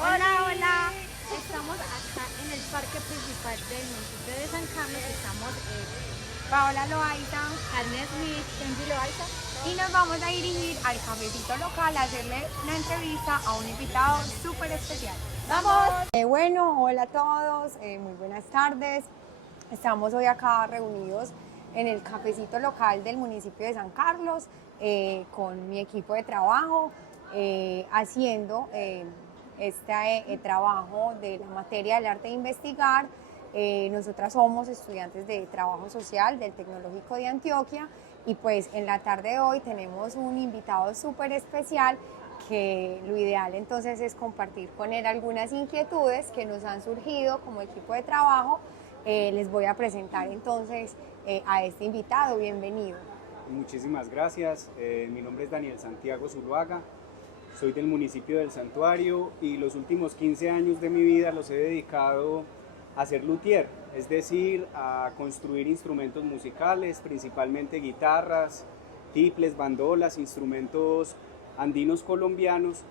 Hola, hola. Estamos acá en el parque principal del municipio de San Carlos. Estamos Paola Loaiza, Carmen Smith, Kenji Loaiza. Y nos vamos a dirigir al cafecito local a hacerle una entrevista a un invitado súper especial. ¡Vamos! Bueno, hola a todos, muy buenas tardes. Estamos hoy acá reunidos en el cafecito local del municipio de San Carlos con mi equipo de trabajo haciendo este trabajo de la materia del arte de investigar. Nosotras somos estudiantes de trabajo social del Tecnológico de Antioquia y pues en la tarde de hoy tenemos un invitado súper especial que lo ideal entonces es compartir con él algunas inquietudes que nos han surgido como equipo de trabajo. Les voy a presentar entonces a este invitado, bienvenido. Muchísimas gracias, mi nombre es Daniel Santiago Zuluaga, soy del municipio del Santuario y los últimos 15 años de mi vida los he dedicado a ser luthier, es decir, a construir instrumentos musicales, principalmente guitarras, tiples, bandolas, instrumentos andinos colombianos,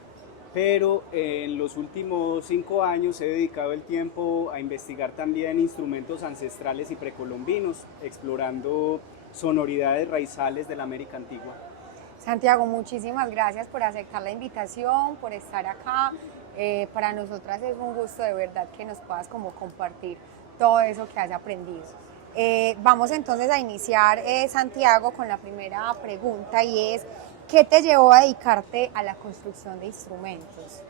pero en los últimos 5 años he dedicado el tiempo a investigar también instrumentos ancestrales y precolombinos, explorando sonoridades raizales de la América antigua. Santiago, muchísimas gracias por aceptar la invitación, por estar acá. Para nosotras es un gusto de verdad que nos puedas como compartir todo eso que has aprendido. Vamos entonces a iniciar, Santiago, con la primera pregunta y es, ¿qué te llevó a dedicarte a la construcción de instrumentos?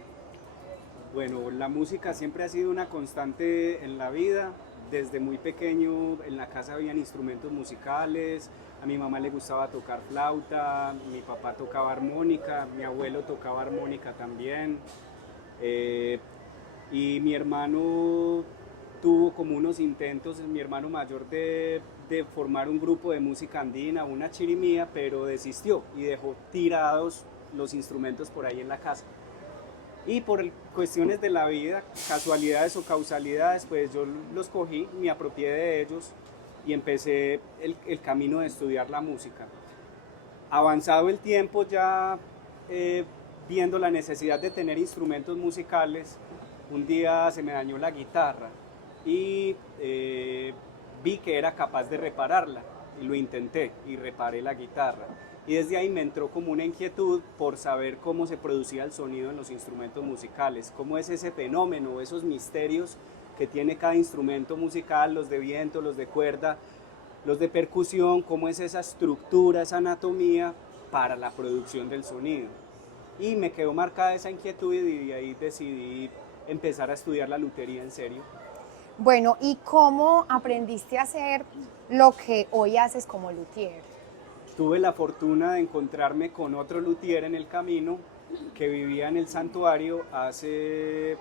Bueno, la música siempre ha sido una constante en la vida. Desde muy pequeño en la casa habían instrumentos musicales, a mi mamá le gustaba tocar flauta, mi papá tocaba armónica, mi abuelo tocaba armónica también. Eh, y mi hermano tuvo como unos intentos, mi hermano mayor, de formar un grupo de música andina, una chirimía, pero desistió y dejó tirados los instrumentos por ahí en la casa. Y por cuestiones de la vida, casualidades o causalidades, pues yo los cogí, me apropié de ellos y empecé el camino de estudiar la música. Avanzado el tiempo, ya viendo la necesidad de tener instrumentos musicales, un día se me dañó la guitarra y vi que era capaz de repararla y lo intenté y reparé la guitarra. Y desde ahí me entró como una inquietud por saber cómo se producía el sonido en los instrumentos musicales, cómo es ese fenómeno, esos misterios que tiene cada instrumento musical, los de viento, los de cuerda, los de percusión, cómo es esa estructura, esa anatomía para la producción del sonido. Y me quedó marcada esa inquietud y de ahí decidí empezar a estudiar la lutería en serio. Bueno, ¿y cómo aprendiste a hacer lo que hoy haces como luthier? Tuve la fortuna de encontrarme con otro luthier en el camino que vivía en el santuario hace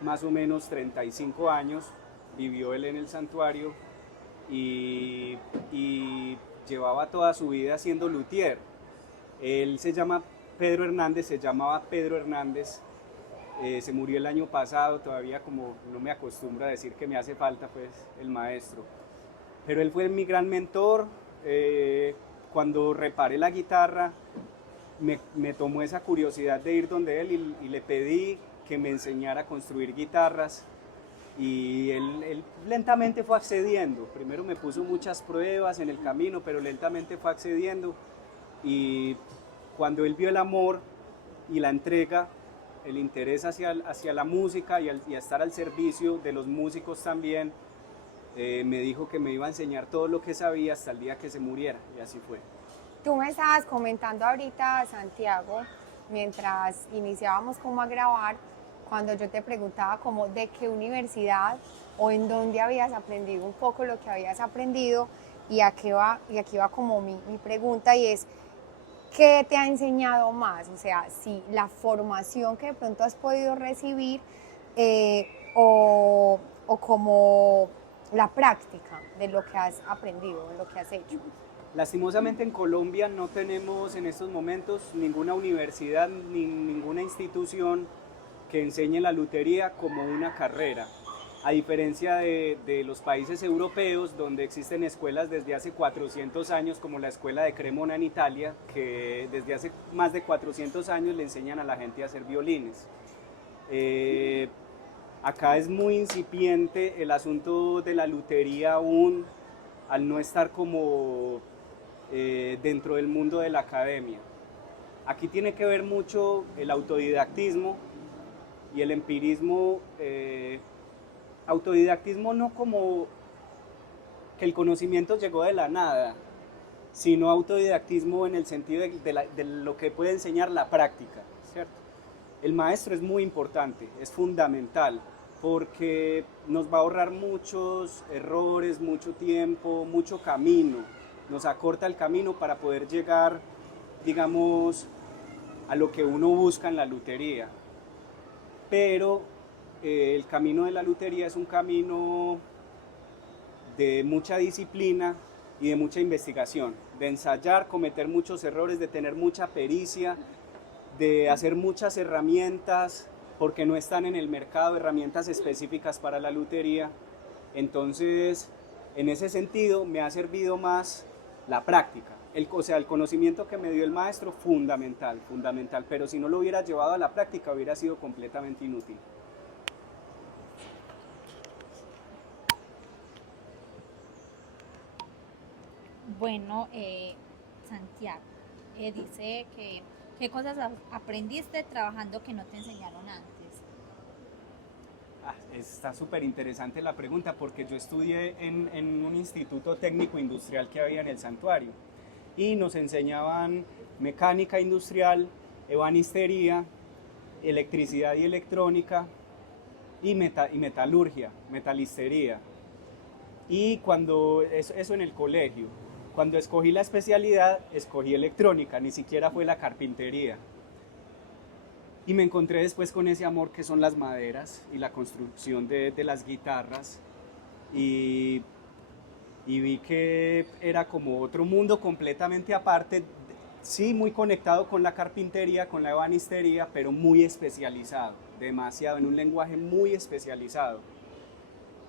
más o menos 35 años. Vivió él en el santuario y llevaba toda su vida siendo luthier. Él se llama Pedro Hernández, se llamaba Pedro Hernández. Se murió el año pasado, todavía como no me acostumbro a decir que me hace falta pues el maestro. Pero él fue mi gran mentor. Cuando reparé la guitarra, me tomó esa curiosidad de ir donde él y le pedí que me enseñara a construir guitarras y él lentamente fue accediendo. Primero me puso muchas pruebas en el camino, pero lentamente fue accediendo y cuando él vio el amor y la entrega, el interés hacia la música y a estar al servicio de los músicos también, me dijo que me iba a enseñar todo lo que sabía hasta el día que se muriera, y así fue. Tú me estabas comentando ahorita, Santiago, mientras iniciábamos como a grabar, cuando yo te preguntaba como de qué universidad o en dónde habías aprendido un poco lo que habías aprendido, y aquí va como mi pregunta y es, ¿qué te ha enseñado más? O sea, si la formación que de pronto has podido recibir eh, o como la práctica de lo que has aprendido, de lo que has hecho. Lastimosamente en Colombia no tenemos en estos momentos ninguna universidad ni ninguna institución que enseñe la lutería como una carrera. A diferencia de los países europeos, donde existen escuelas desde hace 400 años, como la escuela de Cremona en Italia, que desde hace más de 400 años le enseñan a la gente a hacer violines. Acá es muy incipiente el asunto de la lutería aún, al no estar como dentro del mundo de la academia. Aquí tiene que ver mucho el autodidactismo y el empirismo. Autodidactismo no como que el conocimiento llegó de la nada, sino autodidactismo en el sentido de lo que puede enseñar la práctica, ¿cierto? El maestro es muy importante, es fundamental, porque nos va a ahorrar muchos errores, mucho tiempo, mucho camino, nos acorta el camino para poder llegar, digamos, a lo que uno busca en la lutería. Pero el camino de la lutería es un camino de mucha disciplina y de mucha investigación, de ensayar, cometer muchos errores, de tener mucha pericia, de hacer muchas herramientas, porque no están en el mercado herramientas específicas para la lutería. Entonces, en ese sentido, me ha servido más la práctica. O sea, el conocimiento que me dio el maestro, fundamental, fundamental, pero si no lo hubiera llevado a la práctica, hubiera sido completamente inútil. Bueno, Santiago, dice que qué cosas aprendiste trabajando que no te enseñaron antes. Está súper interesante la pregunta porque yo estudié en un instituto técnico industrial que había en el santuario y nos enseñaban mecánica industrial, ebanistería, electricidad y electrónica y metalurgia, metalistería. Y cuando eso en el colegio, cuando escogí la especialidad, escogí electrónica, ni siquiera fue la carpintería. Y me encontré después con ese amor que son las maderas y la construcción de las guitarras. Y vi que era como otro mundo completamente aparte, sí muy conectado con la carpintería, con la ebanistería, pero muy especializado, demasiado, en un lenguaje muy especializado,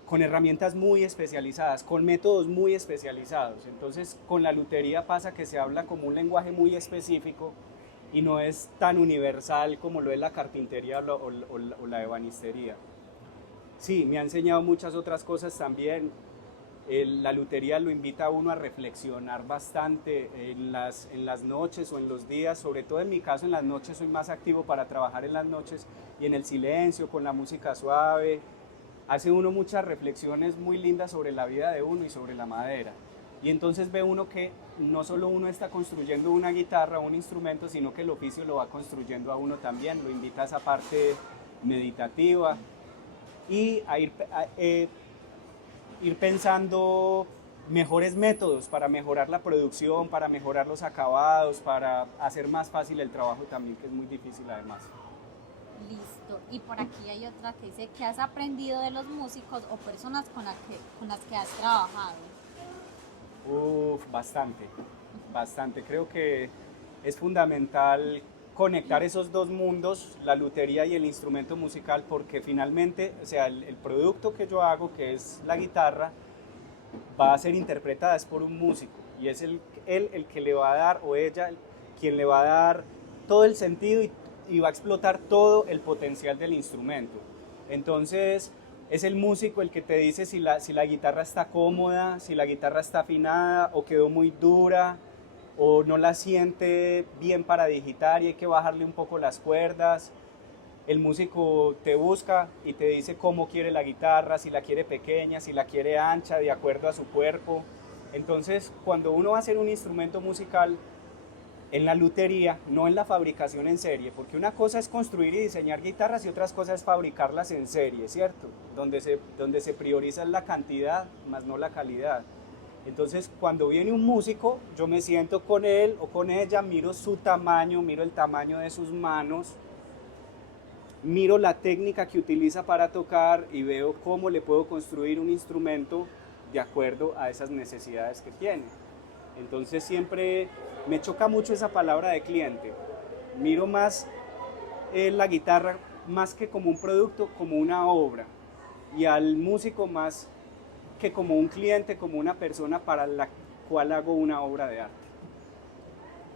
con herramientas muy especializadas, con métodos muy especializados. Entonces con la lutería pasa que se habla como un lenguaje muy específico y no es tan universal como lo es la carpintería o la ebanistería. Sí, me ha enseñado muchas otras cosas también. La lutería lo invita a uno a reflexionar bastante en las noches o en los días, sobre todo en mi caso en las noches soy más activo para trabajar en las noches y en el silencio, con la música suave. Hace uno muchas reflexiones muy lindas sobre la vida de uno y sobre la madera. Y entonces ve uno que no solo uno está construyendo una guitarra o un instrumento, sino que el oficio lo va construyendo a uno también, lo invita a esa parte meditativa y a ir pensando mejores métodos para mejorar la producción, para mejorar los acabados, para hacer más fácil el trabajo también, que es muy difícil además. Listo. Y por aquí hay otra que dice, ¿qué has aprendido de los músicos o personas con las que has trabajado? Bastante, bastante. Creo que es fundamental conectar esos dos mundos, la lutería y el instrumento musical, porque finalmente, o sea, el producto que yo hago, que es la guitarra, va a ser interpretada es por un músico y es él el que le va a dar, o ella, quien le va a dar todo el sentido y va a explotar todo el potencial del instrumento. Entonces es el músico el que te dice si la guitarra está cómoda, si la guitarra está afinada o quedó muy dura o no la siente bien para digitar y hay que bajarle un poco las cuerdas. El músico te busca y te dice cómo quiere la guitarra, si la quiere pequeña, si la quiere ancha, de acuerdo a su cuerpo. Entonces, cuando uno va a hacer un instrumento musical, en la lutería, no en la fabricación en serie, porque una cosa es construir y diseñar guitarras y otra cosa es fabricarlas en serie, ¿cierto? Donde se prioriza la cantidad, más no la calidad. Entonces, cuando viene un músico, yo me siento con él o con ella, miro su tamaño, miro el tamaño de sus manos, miro la técnica que utiliza para tocar y veo cómo le puedo construir un instrumento de acuerdo a esas necesidades que tiene. Entonces siempre me choca mucho esa palabra de cliente. Miro más la guitarra más que como un producto, como una obra. Y al músico más que como un cliente, como una persona para la cual hago una obra de arte.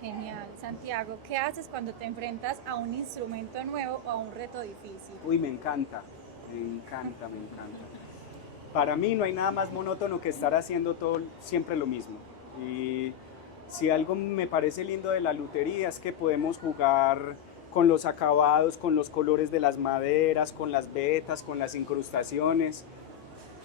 Genial. Santiago, ¿qué haces cuando te enfrentas a un instrumento nuevo o a un reto difícil? Uy, me encanta. Me encanta, me encanta. Para mí no hay nada más monótono que estar haciendo todo siempre lo mismo. Y si algo me parece lindo de la lutería es que podemos jugar con los acabados, con los colores de las maderas, con las vetas, con las incrustaciones.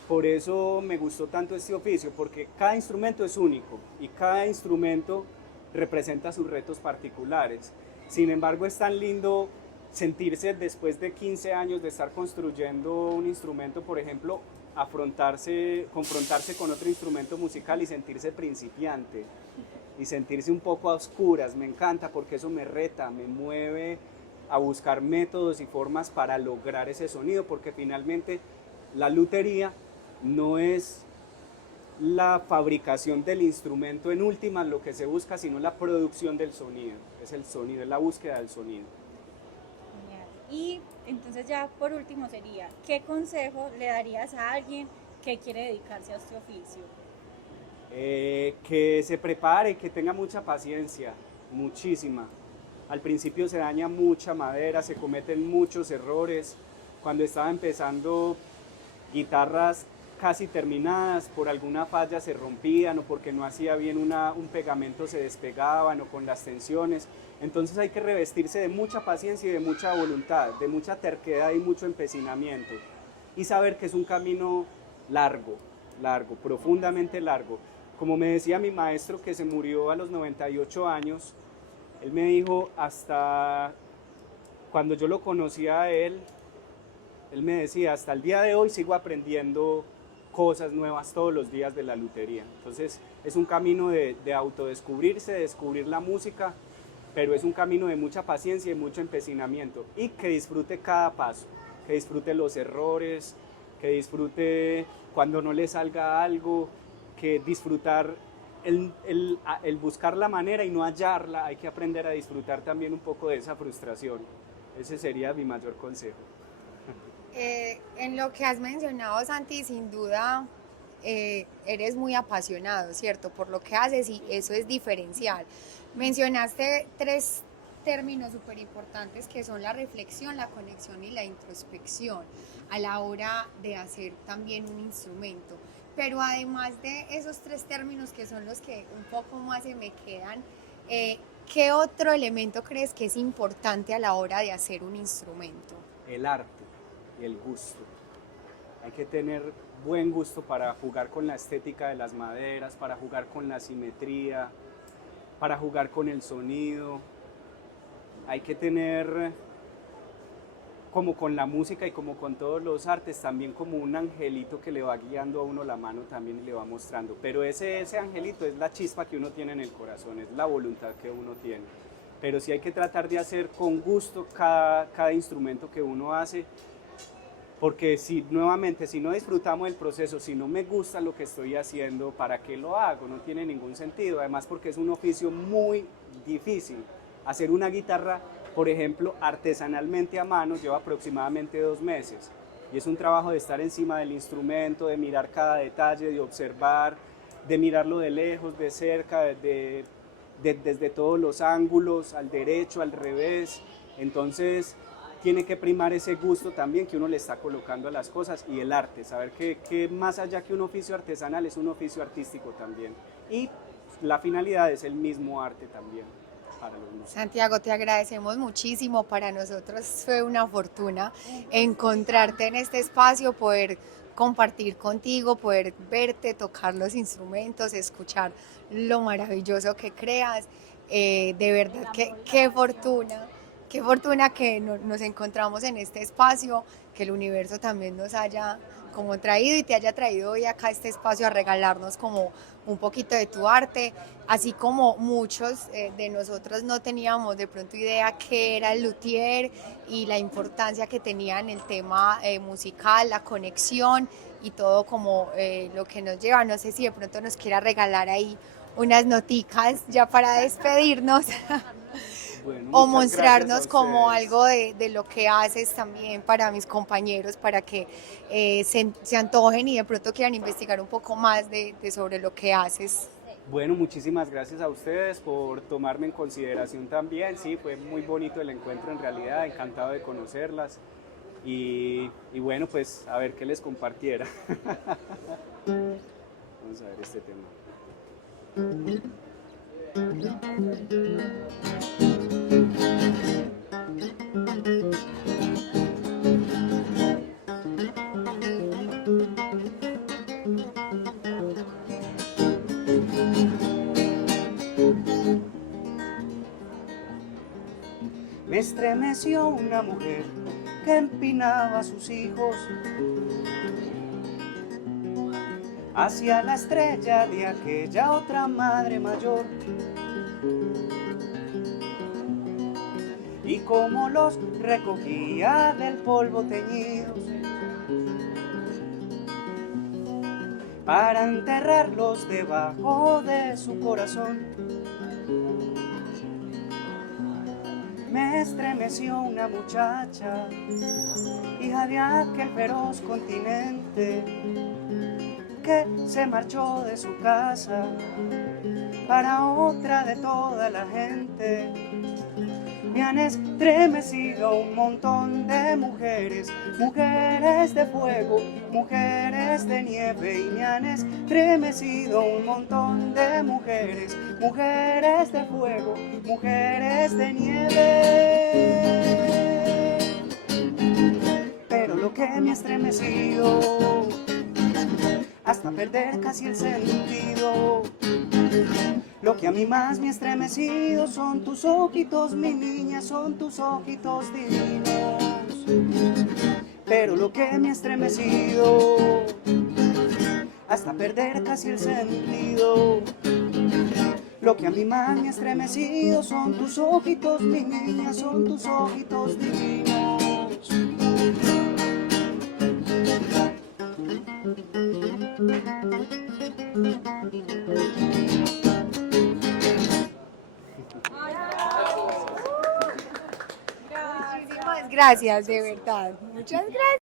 Por eso me gustó tanto este oficio, porque cada instrumento es único y cada instrumento representa sus retos particulares. Sin embargo, es tan lindo sentirse después de 15 años de estar construyendo un instrumento, por ejemplo, confrontarse con otro instrumento musical y sentirse principiante y sentirse un poco a oscuras. Me encanta porque eso me reta, me mueve a buscar métodos y formas para lograr ese sonido, porque finalmente la lutería no es la fabricación del instrumento en últimas lo que se busca, sino la producción del sonido. Es el sonido, es la búsqueda del sonido. Genial. Y entonces ya por último sería, ¿qué consejo le darías a alguien que quiere dedicarse a este oficio? Que se prepare, que tenga mucha paciencia, muchísima. Al principio se daña mucha madera, se cometen muchos errores. Cuando estaba empezando, guitarras casi terminadas, por alguna falla se rompían o porque no hacía bien un pegamento se despegaban o con las tensiones. Entonces hay que revestirse de mucha paciencia y de mucha voluntad, de mucha terquedad y mucho empecinamiento. Y saber que es un camino largo, largo, profundamente largo. Como me decía mi maestro que se murió a los 98 años, él me dijo hasta cuando yo lo conocía a él me decía, hasta el día de hoy sigo aprendiendo cosas nuevas todos los días de la lutería. Entonces es un camino de autodescubrirse, de descubrir la música, pero es un camino de mucha paciencia y mucho empecinamiento. Y que disfrute cada paso, que disfrute los errores, que disfrute cuando no le salga algo, que disfrutar el buscar la manera y no hallarla. Hay que aprender a disfrutar también un poco de esa frustración. Ese sería mi mayor consejo. En lo que has mencionado, Santi, sin duda eres muy apasionado, ¿cierto? Por lo que haces y eso es diferencial. Mencionaste tres términos súper importantes que son la reflexión, la conexión y la introspección a la hora de hacer también un instrumento. Pero además de esos tres términos que son los que un poco más se me quedan, ¿qué otro elemento crees que es importante a la hora de hacer un instrumento? El arte y el gusto. Hay que tener buen gusto para jugar con la estética de las maderas, para jugar con la simetría, para jugar con el sonido. Hay que tener, como con la música y como con todos los artes, también como un angelito que le va guiando a uno la mano también y le va mostrando. Pero ese angelito es la chispa que uno tiene en el corazón, es la voluntad que uno tiene. Pero sí hay que tratar de hacer con gusto cada instrumento que uno hace, porque si no disfrutamos del proceso, si no me gusta lo que estoy haciendo, ¿para qué lo hago? No tiene ningún sentido. Además porque es un oficio muy difícil. Hacer una guitarra, por ejemplo, artesanalmente a mano lleva aproximadamente 2 meses. Y es un trabajo de estar encima del instrumento, de mirar cada detalle, de observar, de mirarlo de lejos, de cerca, desde todos los ángulos, al derecho, al revés. Entonces tiene que primar ese gusto también que uno le está colocando a las cosas y el arte, saber que más allá que un oficio artesanal es un oficio artístico también. Y la finalidad es el mismo arte también para los músicos. Santiago, te agradecemos muchísimo. Para nosotros fue una fortuna encontrarte en este espacio, poder compartir contigo, poder verte, tocar los instrumentos, escuchar lo maravilloso que creas. De verdad, qué fortuna. Qué fortuna que nos encontramos en este espacio, que el universo también nos haya como traído y te haya traído hoy acá a este espacio a regalarnos como un poquito de tu arte, así como muchos de nosotros no teníamos de pronto idea qué era el luthier y la importancia que tenía en el tema musical, la conexión y todo como lo que nos lleva. No sé si de pronto nos quiera regalar ahí unas noticas ya para despedirnos. Bueno, o muchas mostrarnos gracias a como ustedes. algo de lo que haces también para mis compañeros, para que se antojen y de pronto quieran investigar un poco más sobre lo que haces. Bueno, muchísimas gracias a ustedes por tomarme en consideración también. Sí, fue muy bonito el encuentro en realidad, encantado de conocerlas. y bueno, pues a ver qué les compartiera. Vamos a ver este tema. Me estremeció una mujer que empinaba a sus hijos hacia la estrella de aquella otra madre mayor. Y como los recogía del polvo teñidos para enterrarlos debajo de su corazón. Me estremeció una muchacha, hija de aquel feroz continente, que se marchó de su casa para otra de toda la gente. Me han estremecido un montón de mujeres, mujeres de fuego, mujeres de nieve, y me han estremecido un montón de mujeres, mujeres de fuego, mujeres de nieve. Pero lo que me ha estremecido hasta perder casi el sentido, lo que a mí más me ha estremecido son tus ojitos, mi niña, son tus ojitos divinos. Pero lo que me ha estremecido hasta perder casi el sentido, lo que a mí más me ha estremecido son tus ojitos, mi niña, son tus ojitos divinos. Muchísimas gracias, de verdad. Muchas gracias.